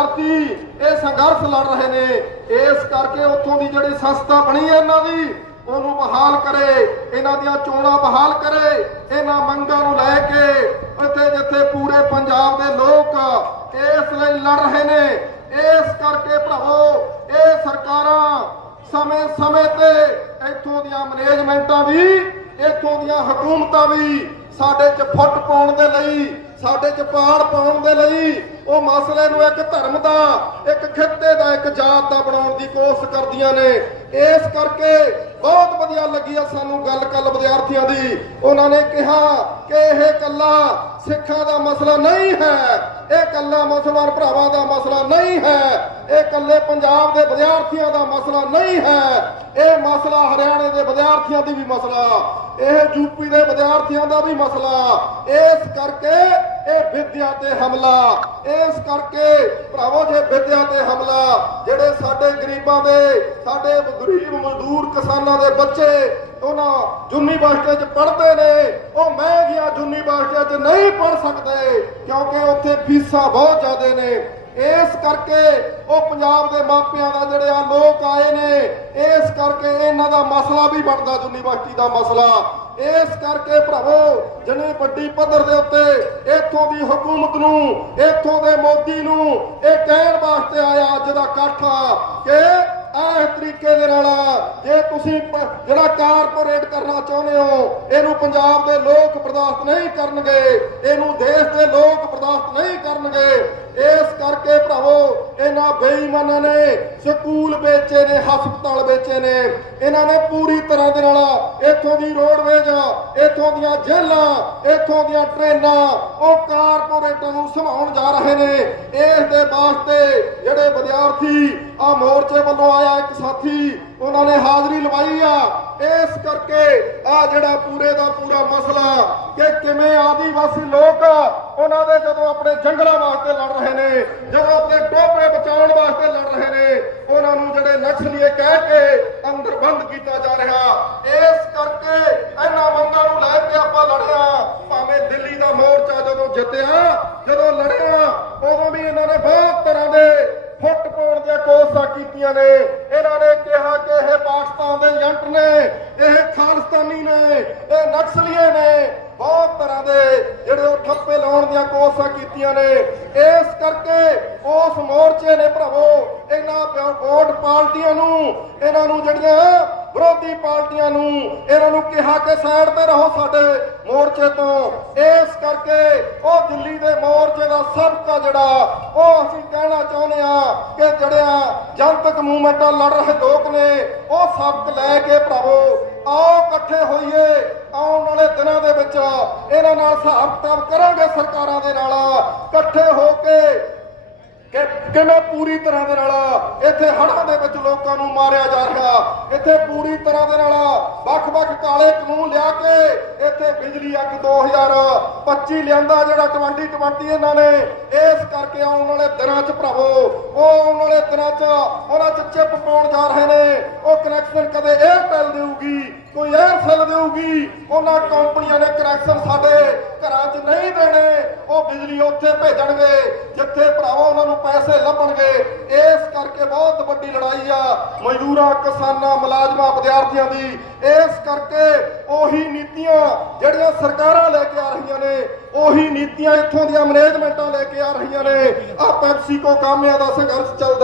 ਵਿਦਿਆਰਥੀ, ਇਹ ਸੰਘਰਸ਼ ਲੜ ਰਹੇ ਨੇ। ਇਸ ਕਰਕੇ ਉੱਥੋਂ ਦੀ ਜਿਹੜੀ ਸੰਸਥਾ ਬਣੀ ਹੈ ਇਹਨਾਂ ਦੀ, ਉਹਨੂੰ ਬਹਾਲ ਕਰੇ, ਇਹਨਾਂ ਦੀਆਂ ਚੋਣਾਂ ਬਹਾਲ ਕਰੇ, ਇਹਨਾਂ ਮੰਗਾਂ ਨੂੰ ਲੈ ਕੇ ਇੱਥੇ ਜਿੱਥੇ ਪੂਰੇ ਪੰਜਾਬ ਦੇ ਲੋਕ ਇਸ ਲਈ ਲੜ ਰਹੇ ਨੇ। ਇਸ ਕਰਕੇ ਭਰਾਵੋ, ਇਹ ਸਰਕਾਰਾਂ ਸਮੇਂ ਸਮੇਂ ਤੇ ਇੱਥੋਂ ਦੀਆਂ ਮੈਨੇਜਮੈਂਟਾਂ ਵੀ, ਇੱਥੋਂ ਦੀਆਂ ਹਕੂਮਤਾਂ ਵੀ ਸਾਡੇ 'ਚ ਫੁੱਟ ਪਾਉਣ ਦੇ ਲਈ, ਸਾਡੇ 'ਚ ਪਾੜ ਪਾਉਣ ਦੇ ਲਈ ਉਹ ਮਸਲੇ ਨੂੰ ਇੱਕ ਧਰਮ ਦਾ, ਇੱਕ ਖਿੱਤੇ ਦਾ, ਇੱਕ ਜਾਤ ਦਾ ਬਣਾਉਣ ਦੀ ਕੋਸ਼ਿਸ਼ ਕਰਦੀਆਂ ਨੇ। ਇਸ ਕਰਕੇ ਬਹੁਤ ਵਧੀਆ ਲੱਗੀ ਆ ਸਾਨੂੰ ਗੱਲ ਕੱਲ ਵਿਦਿਆਰਥੀਆਂ ਦੀ। ਉਹਨਾਂ ਨੇ ਕਿਹਾ ਕਿ ਇਹ ਕੱਲਾ ਸਿੱਖਾਂ ਦਾ ਮਸਲਾ ਨਹੀਂ ਹੈ, ਇਹ ਕੱਲਾ ਮੁਸਲਮਾਨ ਭਰਾਵਾਂ ਦਾ ਮਸਲਾ ਇਹ ਕੱਲੇ ਪੰਜਾਬ ਦੇ ਵਿਦਿਆਰਥੀਆਂ ਦਾ ਮਸਲਾ ਨਹੀਂ ਹੈ। ਇਹ ਮਸਲਾ ਹਰਿਆਣੇ ਦੇ ਵਿਦਿਆਰਥੀਆਂ ਦੀ ਵੀ ਮਸਲਾ, ਇਹ ਯੂਪੀ ਦੇ ਵਿਦਿਆਰਥੀਆਂ ਦਾ ਵੀ ਮਸਲਾ। ਇਸ ਕਰਕੇ ਇਹ ਵਿਦਿਆ ਤੇ ਹਮਲਾ, ਇਸ ਕਰਕੇ ਭਰਾਵੋ ਜੇ ਵਿਦਿਆ ਤੇ ਹਮਲਾ, ਜਿਹੜੇ ਸਾਡੇ ਗਰੀਬਾਂ ਦੇ, ਸਾਡੇ ਗਰੀਬ ਮਜ਼ਦੂਰ ਕਿਸਾਨਾਂ ਦੇ ਬੱਚੇ ਉਹਨਾਂ ਯੂਨੀਵਰਸਿਟੀ 'ਚ ਪੜ੍ਹਦੇ ਨੇ, ਉਹ ਮਹਿੰਗੀਆਂ ਯੂਨੀਵਰਸਿਟੀਆਂ 'ਚ ਨਹੀਂ ਪੜ੍ਹ ਸਕਦੇ, ਕਿਉਂਕਿ ਉੱਥੇ ਫੀਸਾਂ ਬਹੁਤ ਜ਼ਿਆਦਾ ਨੇ। ਇਸ ਕਰਕੇ ਉਹ ਪੰਜਾਬ ਦੇ ਮਾਪਿਆਂ ਦਾ ਜਿਹੜੇ ਆ ਲੋਕ ਆਏ ਨੇ, ਇਸ ਕਰਕੇ ਇਹਨਾਂ ਦਾ ਮਸਲਾ ਵੀ ਬਣਦਾ, ਯੂਨੀਵਰਸਿਟੀ ਦਾ ਮਸਲਾ। ਇਸ ਕਰਕੇ ਭਰਾਵੋ, ਜਨੇ ਵੱਡੀ ਪੱਧਰ ਦੇ ਉੱਤੇ ਇੱਥੋਂ ਦੀ ਹਕੂਮਤ ਨੂੰ, ਇੱਥੋਂ ਦੇ ਮੋਦੀ ਨੂੰ ਇਹ ਕਹਿਣ ਵਾਸਤੇ ਆਇਆ ਅੱਜ ਦਾ ਇਕੱਠ ਕਿ ਇਸ ਤਰੀਕੇ ਦੇ ਨਾਲ ਜੇ ਤੁਸੀਂ ਜਿਹੜਾ ਕਾਰਪੋਰੇਟ ਕਰਨਾ ਚਾਹੁੰਦੇ ਹੋ, ਇਹਨੂੰ ਪੰਜਾਬ ਦੇ ਲੋਕ ਬਰਦਾਸ਼ਤ ਨਹੀਂ ਕਰਨਗੇ, ਇਹਨੂੰ ਦੇਸ਼ ਦੇ ਲੋਕ ਬਰਦਾਸ਼ਤ ਨਹੀਂ ਕਰਨਗੇ ਇਸ ਕਰਕੇ ਭਰਾਵੋ ਇਹਨਾਂ ਬੇਈਮਾਨਾਂ ਨੇ ਸਕੂਲ ਵੇਚੇ ਨੇ, ਹਸਪਤਾਲ ਵੇਚੇ ਨੇ। ਇਹਨਾਂ ਨੇ ਪੂਰੀ ਤਰ੍ਹਾਂ ਦੇ ਨਾਲ ਇੱਥੋਂ ਦੀ ਰੋਡਵੇਜ, ਇੱਥੋਂ ਦੀਆਂ ਜੇਲ੍ਹਾਂ, ਇੱਥੋਂ ਦੀਆਂ ਟ੍ਰੇਨਾਂ, ਉਹ ਕਾਰਪੋਰੇਟਾਂ ਨੂੰ ਸਮਾਉਣ ਜਾ ਰਹੇ ਨੇ। ਇਸ ਦੇ ਵਾਸਤੇ ਜਿਹੜੇ ਵਿਦਿਆਰਥੀ ਆ ਮੋਰਚੇ ਵੱਲੋਂ ਆਇਆ ਇੱਕ ਸਾਥੀ, ਉਹਨਾਂ ਨੇ ਹਾਜ਼ਰੀ ਲਵਾਈ ਆ। ਇਸ ਕਰਕੇ ਆ ਜਿਹੜਾ ਪੂਰੇ ਦਾ ਪੂਰਾ ਮਸਲਾ ਕਿ ਕਿਵੇਂ ਆਦੀਵਾਸੀ ਲੋਕ ਉਹਨਾਂ ਦੇ ਜਦੋਂ ਆਪਣੇ ਜੰਗਲਾਂ ਵਾਸਤੇ ਲੜ ਰਹੇ ਨੇ, ਜਦੋਂ ਆਪਣੇ ਟੋਪੇ ਬਚਾਉਣ ਵਾਸਤੇ ਲੜ ਰਹੇ ਨੇ। ਉਹਨਾਂ ਨੂੰ ਜਿਹੜੇ ਨਕਸਲੀਏ ਕਹਿ ਕੇ ਅੰਦਰ ਬੰਦ ਕੀਤਾ ਜਾ ਰਿਹਾ। ਇਸ ਕਰਕੇ ਇਹਨਾਂ ਮੰਗਾਂ ਨੂੰ ਲੈ ਕੇ ਆਪਾਂ ਲੜਿਆ। ਭਾਵੇਂ ਦਿੱਲੀ ਦਾ ਮੋਰਚਾ ਜਦੋਂ ਜਿੱਤਿਆ, ਜਦੋਂ ਲੜਿਆ, ਉਦੋਂ ਵੀ ਇਹਨਾਂ ਨੇ ਬਹੁਤ ਤਰ੍ਹਾਂ ਦੇ ਫੁੱਟ ਪਾਉਣ ਦੀਆਂ ਕੋਸ਼ਿਸ਼ਾਂ ਕੀਤੀਆਂ ਨੇ। ਇਹਨਾਂ ਨੇ ਕਿਹਾ ਕਿ ਇਹ ਪਾਕਿਸਤਾਨ ਦੇ ਏਜੰਟ ਨੇ, ਇਹ ਖਾਲਿਸਤਾਨੀ ਨੇ, ਇਹ ਨਕਸਲੀਏ ਨੇ। ਬਹੁਤ ਤਰ੍ਹਾਂ ਦੇ ਠੱਪੇ ਲਾਉਣ ਦੀਆਂ ਕੋਸ਼ਿਸ਼ਾਂ ਕੀਤੀਆਂ ਨੇ। ਇਸ ਕਰਕੇ ਉਸ ਮੋਰਚੇ ਨੇ ਭਰਾਵੋ, ਇਹਨਾਂ ਵੋਟ ਪਾਰਟੀਆਂ ਨੂੰ, ਇਹਨਾਂ ਨੂੰ ਜਿਹੜੀਆਂ ਵਿਰੋਧੀ ਪਾਰਟੀਆਂ ਨੂੰ, ਇਹਨਾਂ ਨੂੰ ਕਿਹਾ ਕਿ ਸਾਈਡ ਤੇ ਰਹੋ ਸਾਡੇ ਮੋਰਚੇ ਤੋਂ। ਇਸ ਕਰਕੇ ਉਹ ਦਿੱਲੀ ਦੇ ਮੋਰਚੇ ਦਾ ਸਬਕਾ ਜਿਹੜਾ, ਉਹ ਅਸੀਂ ਕਹਿਣਾ ਚਾਹੁੰਦੇ ਆ ਕਿ ਜਿਹੜਿਆ ਜਨਤਕ ਮੂਵਮੈਂਟਾਂ ਲੜ ਰਹੇ ਲੋਕ ਨੇ, ਉਹ ਸਬਕ ਲੈ ਕੇ ਭਰਾਵੋ, ਆਓ ਇਕੱਠੇ ਹੋਈਏ। ਆਉਣ ਵਾਲੇ ਦਿਨਾਂ ਦੇ ਵਿੱਚ ਇਹਨਾਂ ਨਾਲ ਹਿਸਾਬ ਕਿਤਾਬ ਕਰਾਂਗੇ ਸਰਕਾਰਾਂ ਦੇ ਨਾਲ, ਇਕੱਠੇ ਹੋ ਕੇ ਕਿ ਕਿਵੇਂ ਪੂਰੀ ਤਰ੍ਹਾਂ ਦੇ ਨਾਲ ਇੱਥੇ ਹੜ੍ਹਾਂ ਦੇ ਵਿੱਚ ਲੋਕਾਂ ਨੂੰ ਮਾਰਿਆ ਜਾ ਰਿਹਾ? ਇੱਥੇ ਪੂਰੀ ਤਰ੍ਹਾਂ ਦੇ ਨਾਲ ਵੱਖ-ਵੱਖ ਕਾਲੇ ਕਾਨੂੰਨ ਲਿਆ ਕੇ ਇੱਥੇ ਬਿਜਲੀ ਐਕਟ 2025 ਲਿਆਂਦਾ ਜਿਹੜਾ 2020 ਇਹਨਾਂ ਨੇ। ਇਸ ਕਰਕੇ ਆਉਣ ਵਾਲੇ ਦਿਨਾਂ 'ਚ ਭਰਾਵੋ, ਉਹ ਆਉਣ ਵਾਲੇ ਦਿਨਾਂ 'ਚ ਉਹਨਾਂ 'ਚ ਚਿੱਪ ਪਾਉਣ ਜਾ ਰਹੇ ਨੇ। ਉਹ ਕਨੈਕਸ਼ਨ ਕਦੇ 에ਅਰਟੈਲ ਦੇਊਗੀ, ਕੋਈ 에ਅਰਸੈਲ ਦੇਊਗੀ, ਉਹਨਾਂ ਕੰਪਨੀਆਂ ਨੇ ਕਨੈਕਸ਼ਨ ਸਾਡੇ ਘਰਾਂ 'ਚ ਨਹੀਂ ਦੇਣੇ, ਉਹ ਬਿਜਲੀ ਉੱਥੇ ਭੇਜਣਗੇ, ਜਿੱਥੇ ਭਰਾਵੋ ਉਹਨਾਂ ਨੂੰ ਪੈਸੇ ਲੱਭਣਗੇ। ਇਸ ਕਰਕੇ ਬਹੁਤ ਵੱਡੀ ਲੜਾਈ ਆ ਮਜ਼ਦੂਰਾਂ, ਕਿਸਾਨਾਂ, ਮੁਲਾਜ਼ਮਾਂ, ਵਿਦਿਆਰਥੀਆਂ ਦੀ। ਇਸ ਕਰਕੇ ਉਹੀ ਨੀਤੀਆਂ ਜਿਹੜੀਆਂ ਸਰਕਾਰਾਂ ਲੈ ਕੇ ਆ ਰਹੀਆਂ ਨੇ, ਉਹੀ ਨੀਤੀਆਂ ਇੱਥੋਂ ਦੀਆਂ ਮੈਨੇਜਮੈਂਟਾਂ ਲੈ ਕੇ ਆ ਰਹੀਆਂ ਨੇ। ਆ ਪੈਪਸੀ ਕੋ ਕਾਮਿਆਂ ਦਾ ਸੰਘਰਸ਼ ਚੱਲਦਾ।